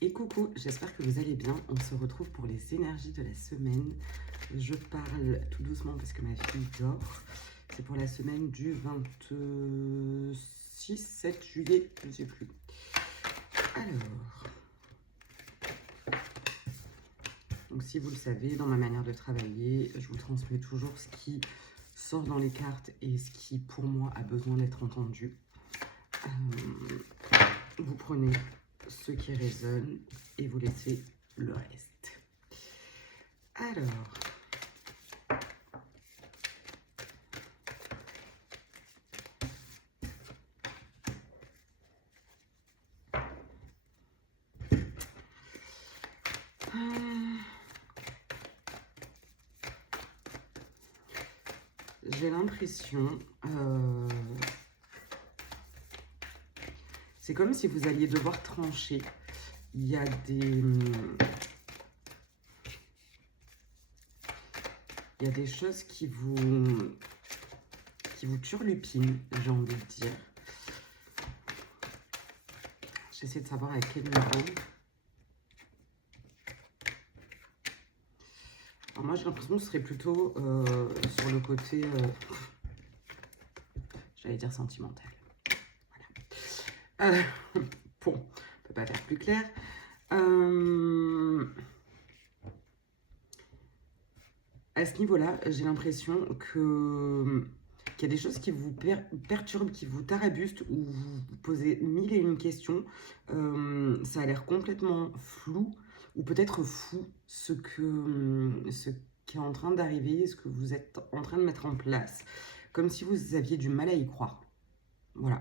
Et coucou, j'espère que vous allez bien. On se retrouve pour les énergies de la semaine. Je parle tout doucement parce que ma fille dort. C'est pour la semaine du 7 juillet, je ne sais plus. Alors, donc si vous le savez, dans ma manière de travailler, je vous transmets toujours ce qui sort dans les cartes et ce qui, pour moi, a besoin d'être entendu. Vous prenez ce qui résonne et vous laissez le reste. Alors, j'ai l'impression, c'est comme si vous alliez devoir trancher. Il y a des choses qui vous turlupinent, j'ai envie de dire. J'essaie de savoir à quel niveau. Alors moi, j'ai l'impression que ce serait plutôt sur le côté, j'allais dire sentimental. Voilà. Bon, on ne peut pas faire plus clair. À ce niveau-là, j'ai l'impression qu'il y a des choses qui vous perturbent, qui vous tarabustent, ou vous vous posez mille et une questions. Ça a l'air complètement flou, ou peut-être fou, ce qui est en train d'arriver, ce que vous êtes en train de mettre en place. Comme si vous aviez du mal à y croire. Voilà.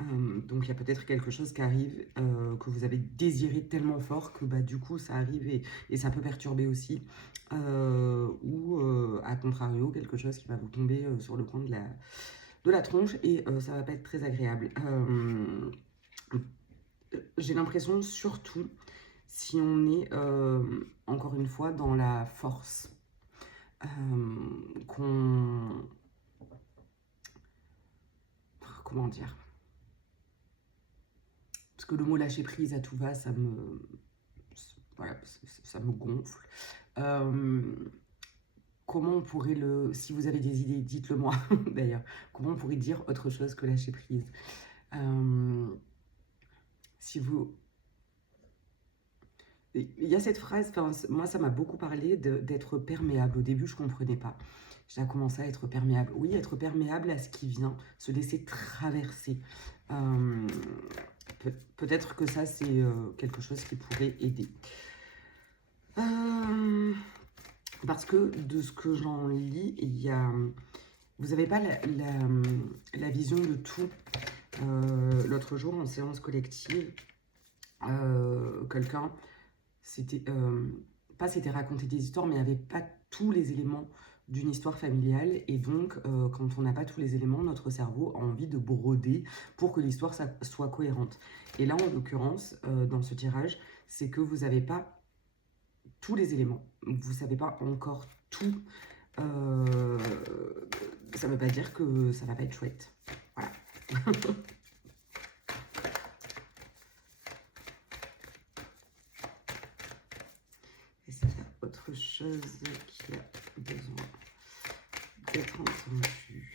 Donc il y a peut-être quelque chose qui arrive, que vous avez désiré tellement fort que du coup ça arrive et ça peut perturber aussi. Ou à contrario, quelque chose qui va vous tomber sur le coin de la tronche et ça va pas être très agréable. J'ai l'impression, surtout si on est encore une fois dans la force, comment dire, parce que le mot lâcher prise à tout va, ça me gonfle. Comment on pourrait si vous avez des idées, dites-le moi d'ailleurs, comment on pourrait dire autre chose que lâcher prise? Si vous... Il y a cette phrase, moi ça m'a beaucoup parlé d'être perméable. Au début je ne comprenais pas. J'ai commencé à être perméable. Oui, être perméable à ce qui vient, se laisser traverser. Peut-être que ça c'est quelque chose qui pourrait aider. Parce que de ce que j'en lis, vous n'avez pas la vision de tout. L'autre jour, en séance collective, quelqu'un s'était raconté des histoires, mais n'avait pas tous les éléments d'une histoire familiale. Et donc, quand on n'a pas tous les éléments, notre cerveau a envie de broder pour que l'histoire soit cohérente. Et là, en l'occurrence, dans ce tirage, c'est que vous n'avez pas tous les éléments. Vous ne savez pas encore tout. Ça ne veut pas dire que ça ne va pas être chouette. Voilà. Est-ce qu'il y a autre chose qui a besoin d'être entendue?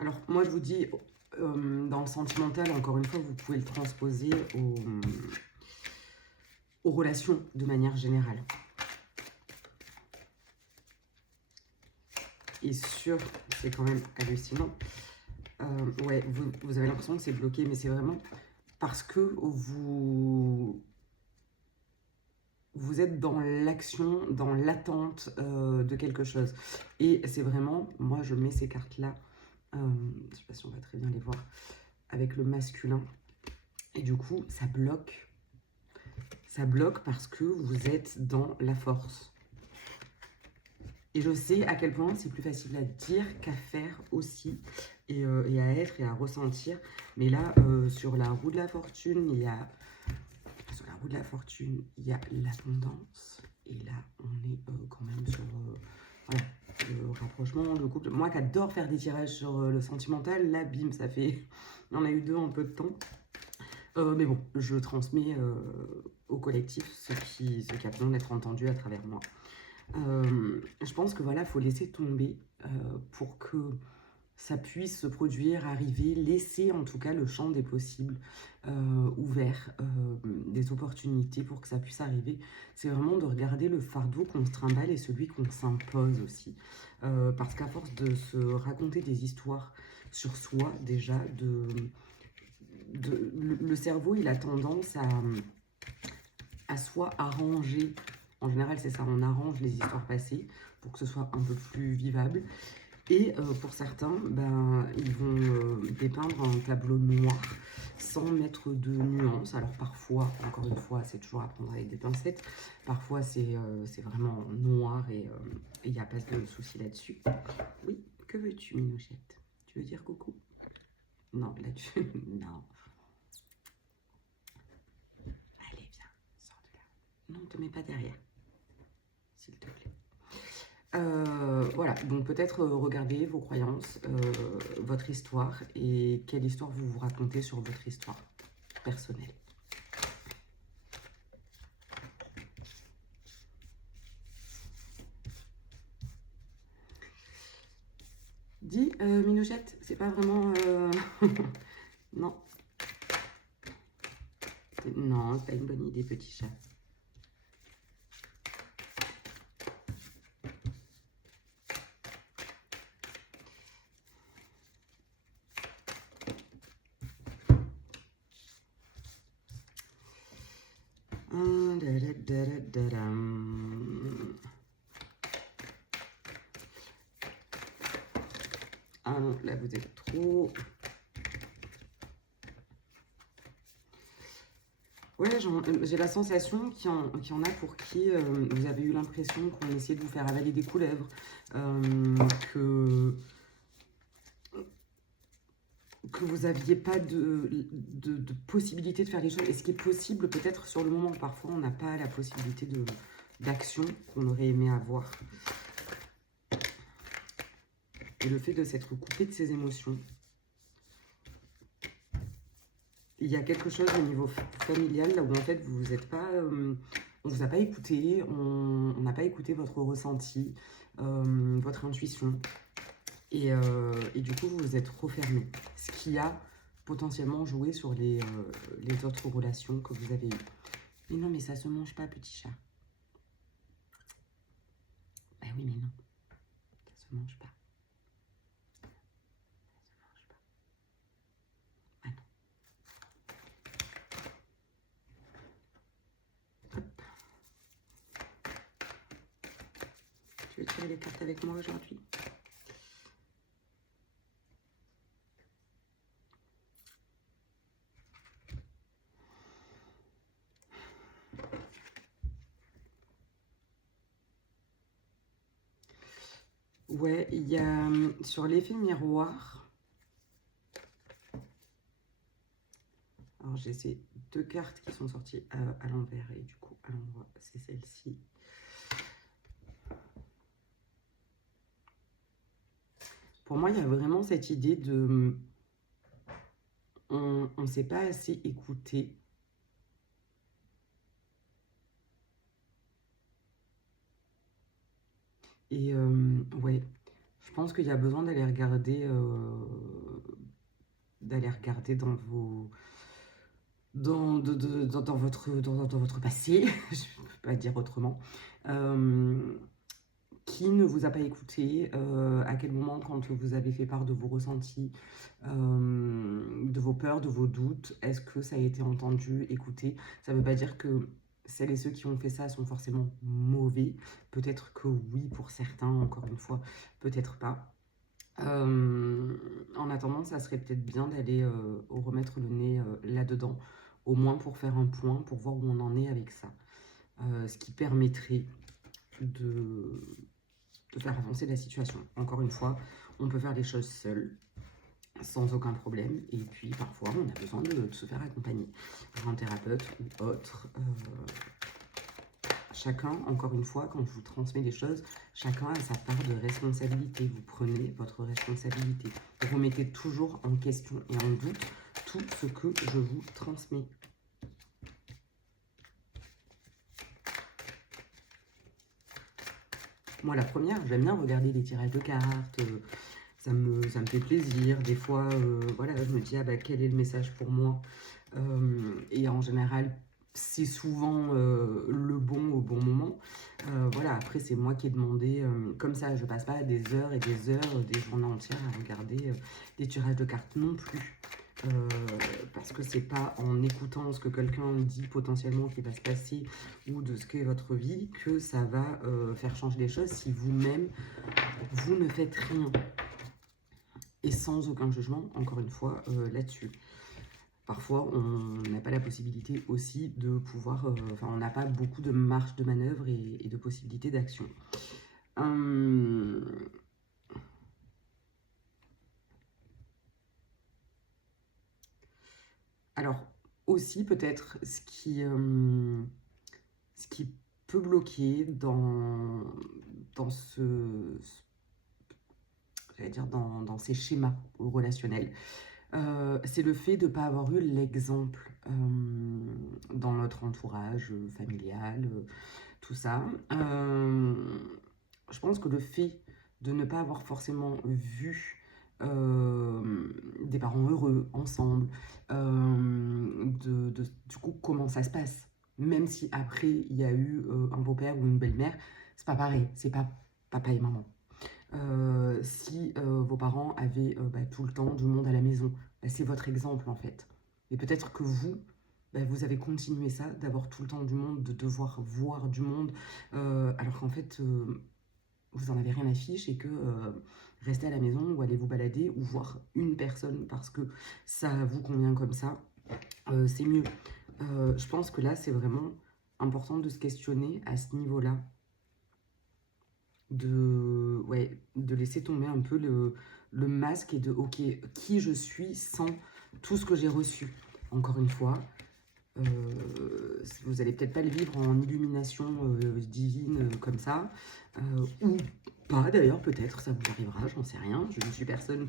Alors, moi, je vous dis, dans le sentimental, encore une fois, vous pouvez le transposer aux relations de manière générale. Et c'est quand même hallucinant. Ouais, vous avez l'impression que c'est bloqué, mais c'est vraiment parce que vous êtes dans l'action, dans l'attente de quelque chose. Et c'est vraiment, moi je mets ces cartes-là, je ne sais pas si on va très bien les voir, avec le masculin. Et du coup, ça bloque. Ça bloque parce que vous êtes dans la force. Et je sais à quel point c'est plus facile à dire qu'à faire aussi, et à être et à ressentir. Mais là, sur la roue de la fortune, il y a... Sur la roue roue de la fortune, il y a l'abondance. Et là, on est quand même sur voilà, le rapprochement, le couple. Moi qui adore faire des tirages sur le sentimental, là, bim, ça fait... On a eu 2 en peu de temps. Mais bon, je transmets au collectif ce qui a besoin d'être entendu à travers moi. Je pense que voilà, il faut laisser tomber pour que ça puisse se produire, arriver, laisser en tout cas le champ des possibles ouvert, des opportunités pour que ça puisse arriver. C'est vraiment de regarder le fardeau qu'on se trimballe et celui qu'on s'impose aussi. Parce qu'à force de se raconter des histoires sur soi déjà, le cerveau il a tendance à soit arranger, en général c'est ça, on arrange les histoires passées pour que ce soit un peu plus vivable. Et pour certains, ben, ils vont dépeindre un tableau noir sans mettre de nuances. Alors parfois, encore une fois, c'est toujours à prendre avec des pincettes. Parfois, c'est vraiment noir et il n'y a pas de souci là-dessus. Oui, que veux-tu, Minouchette? Tu veux dire coucou? Non, là-dessus, non. Allez, viens, sors de là. Non, ne te mets pas derrière, s'il te plaît. Voilà, donc peut-être regarder vos croyances, votre histoire et quelle histoire vous vous racontez sur votre histoire personnelle. Dis, Minouchette, c'est pas vraiment... non. Non, c'est pas une bonne idée, petit chat. Ah non, là vous êtes trop... Ouais, j'ai la sensation qu'il y en a pour qui vous avez eu l'impression qu'on essayait de vous faire avaler des couleuvres, que vous n'aviez pas de possibilité de faire les choses. Et ce qui est possible peut-être sur le moment, parfois on n'a pas la possibilité d'action qu'on aurait aimé avoir. Et le fait de s'être coupé de ses émotions, il y a quelque chose au niveau familial là où en fait vous êtes pas, on vous a pas écouté, on n'a pas écouté votre ressenti, votre intuition, et du coup vous vous êtes refermé, ce qui a potentiellement joué sur les autres relations que vous avez eues. Mais non, mais ça se mange pas, petit chat. Bah oui, mais non, ça se mange pas. Tu veux tirer les cartes avec moi aujourd'hui? Ouais, il y a sur l'effet miroir. Alors j'ai ces 2 cartes qui sont sorties à l'envers et du coup à l'endroit, c'est celle-ci. Pour moi, il y a vraiment cette idée de... On ne s'est pas assez écouté. Et ouais, je pense qu'il y a besoin d'aller regarder dans vos... Dans votre passé, je ne peux pas dire autrement. Qui ne vous a pas écouté, à quel moment quand vous avez fait part de vos ressentis, de vos peurs, de vos doutes, est-ce que ça a été entendu, écouté? Ça ne veut pas dire que celles et ceux qui ont fait ça sont forcément mauvais. Peut-être que oui pour certains, encore une fois, peut-être pas. En attendant, ça serait peut-être bien d'aller remettre le nez là-dedans, au moins pour faire un point, pour voir où on en est avec ça. Ce qui permettrait de faire avancer la situation. Encore une fois, on peut faire les choses seul. sans aucun problème. Et puis parfois, on a besoin de se faire accompagner par un thérapeute ou autre. Chacun, encore une fois, quand je vous transmets des choses, chacun a sa part de responsabilité. Vous prenez votre responsabilité. Vous mettez toujours en question et en doute tout ce que je vous transmets. Moi, la première, j'aime bien regarder les tirages de cartes. Ça me fait plaisir. Des fois, voilà, je me dis, ah bah, quel est le message pour moi? Et en général, c'est souvent le bon au bon moment. Voilà, après, c'est moi qui ai demandé comme ça. Je passe pas des heures et des heures, des journées entières à regarder des tirages de cartes non plus. Parce que c'est pas en écoutant ce que quelqu'un dit potentiellement qui va se passer ou de ce qu'est votre vie que ça va faire changer les choses si vous-même, vous ne faites rien. Et sans aucun jugement, encore une fois, là-dessus. Parfois, on n'a pas la possibilité aussi de pouvoir... Enfin, on n'a pas beaucoup de marge de manœuvre et de possibilités d'action. Alors, aussi, peut-être, ce qui peut bloquer dans j'allais dire, dans ces schémas relationnels, c'est le fait de ne pas avoir eu l'exemple dans notre entourage familial, tout ça. Je pense que le fait de ne pas avoir forcément vu des parents heureux ensemble, du coup, comment ça se passe, même si après il y a eu un beau-père ou une belle-mère, c'est pas pareil, c'est pas papa et maman. Si vos parents avaient bah, tout le temps du monde à la maison, bah, c'est votre exemple en fait. Et peut-être que vous, bah, vous avez continué ça, d'avoir tout le temps du monde, de devoir voir du monde, alors qu'en fait, vous en avez rien à fiche et que rester à la maison ou aller vous balader ou voir une personne parce que ça vous convient comme ça, c'est mieux. Je pense que là, c'est vraiment important de se questionner à ce niveau-là, de laisser tomber un peu le masque et de ok, qui je suis sans tout ce que j'ai reçu. Encore une fois, vous allez peut-être pas le vivre en illumination divine comme ça, ou pas d'ailleurs, peut-être ça vous arrivera, j'en sais rien, je ne suis personne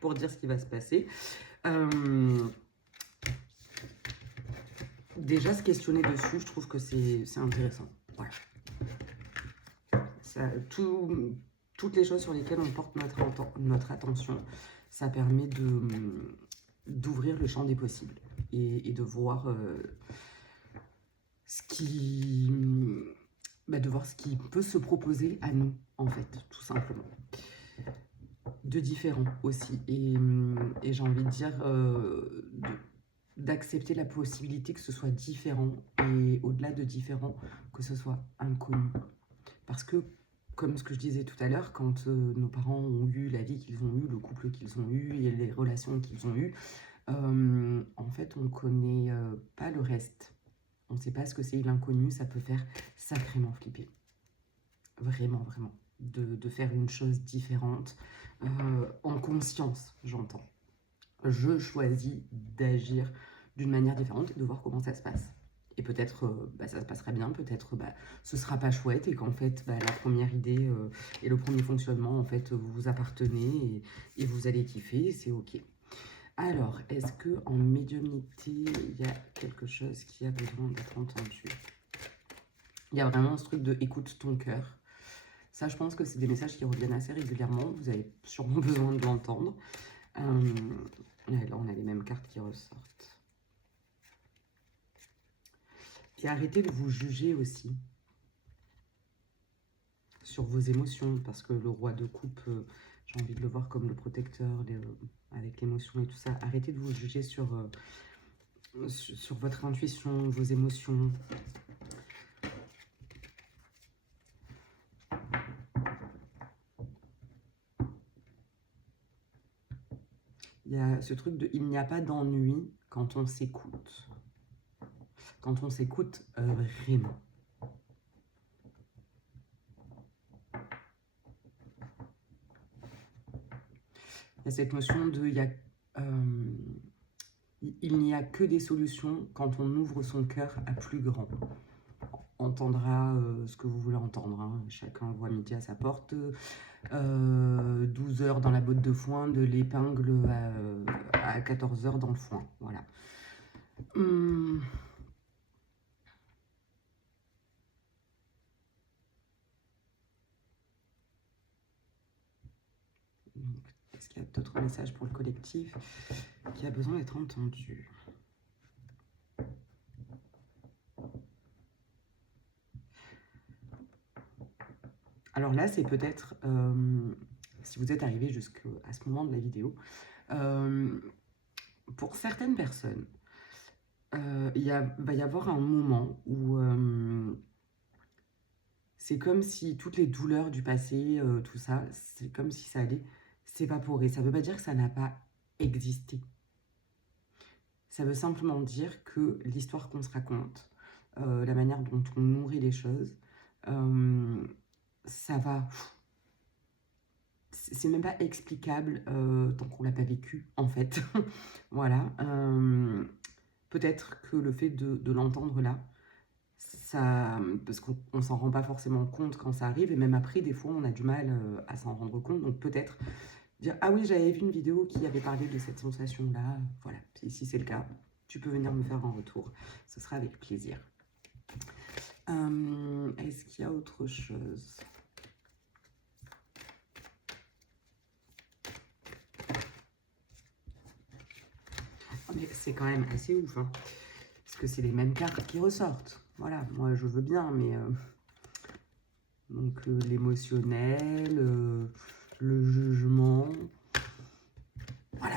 pour dire ce qui va se passer. Déjà se questionner dessus, je trouve que c'est intéressant. Voilà. Toutes les choses sur lesquelles on porte notre attention, ça permet d'ouvrir le champ des possibles et de voir de voir ce qui peut se proposer à nous, en fait, tout simplement. De différents aussi. Et j'ai envie de dire d'accepter la possibilité que ce soit différent et au-delà de différent, que ce soit inconnu. Parce que, comme ce que je disais tout à l'heure, quand nos parents ont eu la vie qu'ils ont eue, le couple qu'ils ont eu et les relations qu'ils ont eues, en fait, on ne connaît pas le reste. On ne sait pas ce que c'est l'inconnu, ça peut faire sacrément flipper. Vraiment, vraiment. De faire une chose différente, en conscience, j'entends. Je choisis d'agir d'une manière différente et de voir comment ça se passe. Et peut-être ça se passera bien, peut-être ce sera pas chouette et qu'en fait la première idée et le premier fonctionnement, en fait, vous vous appartenez et vous allez kiffer, c'est ok. Alors, est-ce que en médiumnité, il y a quelque chose qui a besoin d'être entendu? Il y a vraiment ce truc de écoute ton cœur. Ça, je pense que c'est des messages qui reviennent assez régulièrement. Vous avez sûrement besoin de l'entendre. Là, on a les mêmes cartes qui ressortent. Et arrêtez de vous juger aussi sur vos émotions, parce que le roi de coupe, j'ai envie de le voir comme le protecteur avec l'émotion et tout ça. Arrêtez de vous juger sur votre intuition, vos émotions. Il y a ce truc de « il n'y a pas d'ennui quand on s'écoute ». Quand on s'écoute vraiment. Il y a cette notion de, il y a Il n'y a que des solutions quand on ouvre son cœur à plus grand. Entendra ce que vous voulez entendre, hein. Chacun voit midi à sa porte. 12 heures dans la botte de foin, de l'épingle à 14 heures dans le foin. Voilà. Est-ce qu'il y a d'autres messages pour le collectif qui a besoin d'être entendu? Alors là, c'est peut-être, si vous êtes arrivé jusqu'à ce moment de la vidéo, pour certaines personnes, va y avoir un moment où c'est comme si toutes les douleurs du passé, tout ça, c'est comme si ça allait s'évaporer. Ça ne veut pas dire que ça n'a pas existé. Ça veut simplement dire que l'histoire qu'on se raconte, la manière dont on nourrit les choses, ça va... C'est même pas explicable tant qu'on l'a pas vécu, en fait. Voilà. Peut-être que le fait de l'entendre là, ça, parce qu'on s'en rend pas forcément compte quand ça arrive, et même après, des fois, on a du mal à s'en rendre compte. Donc peut-être dire, ah oui, j'avais vu une vidéo qui avait parlé de cette sensation-là. Voilà, si c'est le cas, tu peux venir me faire un retour. Ce sera avec plaisir. Est-ce qu'il y a autre chose? Mais c'est quand même assez ouf, hein, parce que c'est les mêmes cartes qui ressortent. Voilà, moi je veux bien, mais... donc l'émotionnel, le jugement...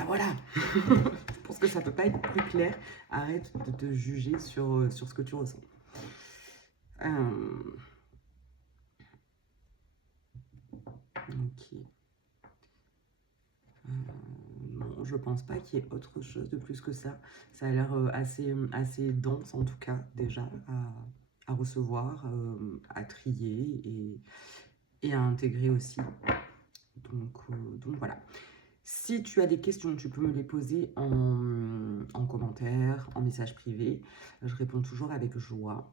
Voilà. Je pense que ça peut pas être plus clair. Arrête de te juger sur ce que tu ressens. Ok. Non, je pense pas qu'il y ait autre chose de plus que ça. Ça a l'air assez dense, en tout cas, déjà, à recevoir, à trier et à intégrer aussi. Donc voilà. Si tu as des questions, tu peux me les poser en commentaire, en message privé. Je réponds toujours avec joie.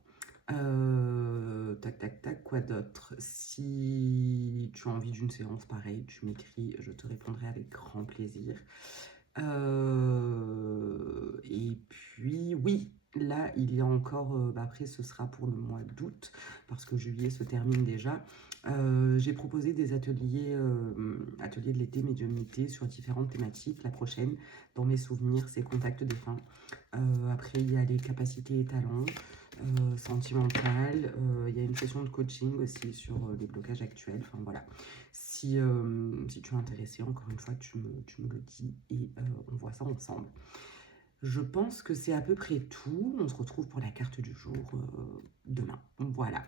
Tac, quoi d'autre? Si tu as envie d'une séance pareille, tu m'écris, je te répondrai avec grand plaisir. Et puis, oui, là, il y a encore, après ce sera pour le mois d'août, parce que juillet se termine déjà. J'ai proposé des ateliers de l'été, médiumnité, sur différentes thématiques. La prochaine, dans mes souvenirs, c'est contact défunt. Après, il y a les capacités et talents. Sentimentale, il y a une session de coaching aussi sur les blocages actuels. Enfin voilà, si tu es intéressé, encore une fois, tu me le dis et on voit ça ensemble. Je pense que c'est à peu près tout. On se retrouve pour la carte du jour demain. Voilà.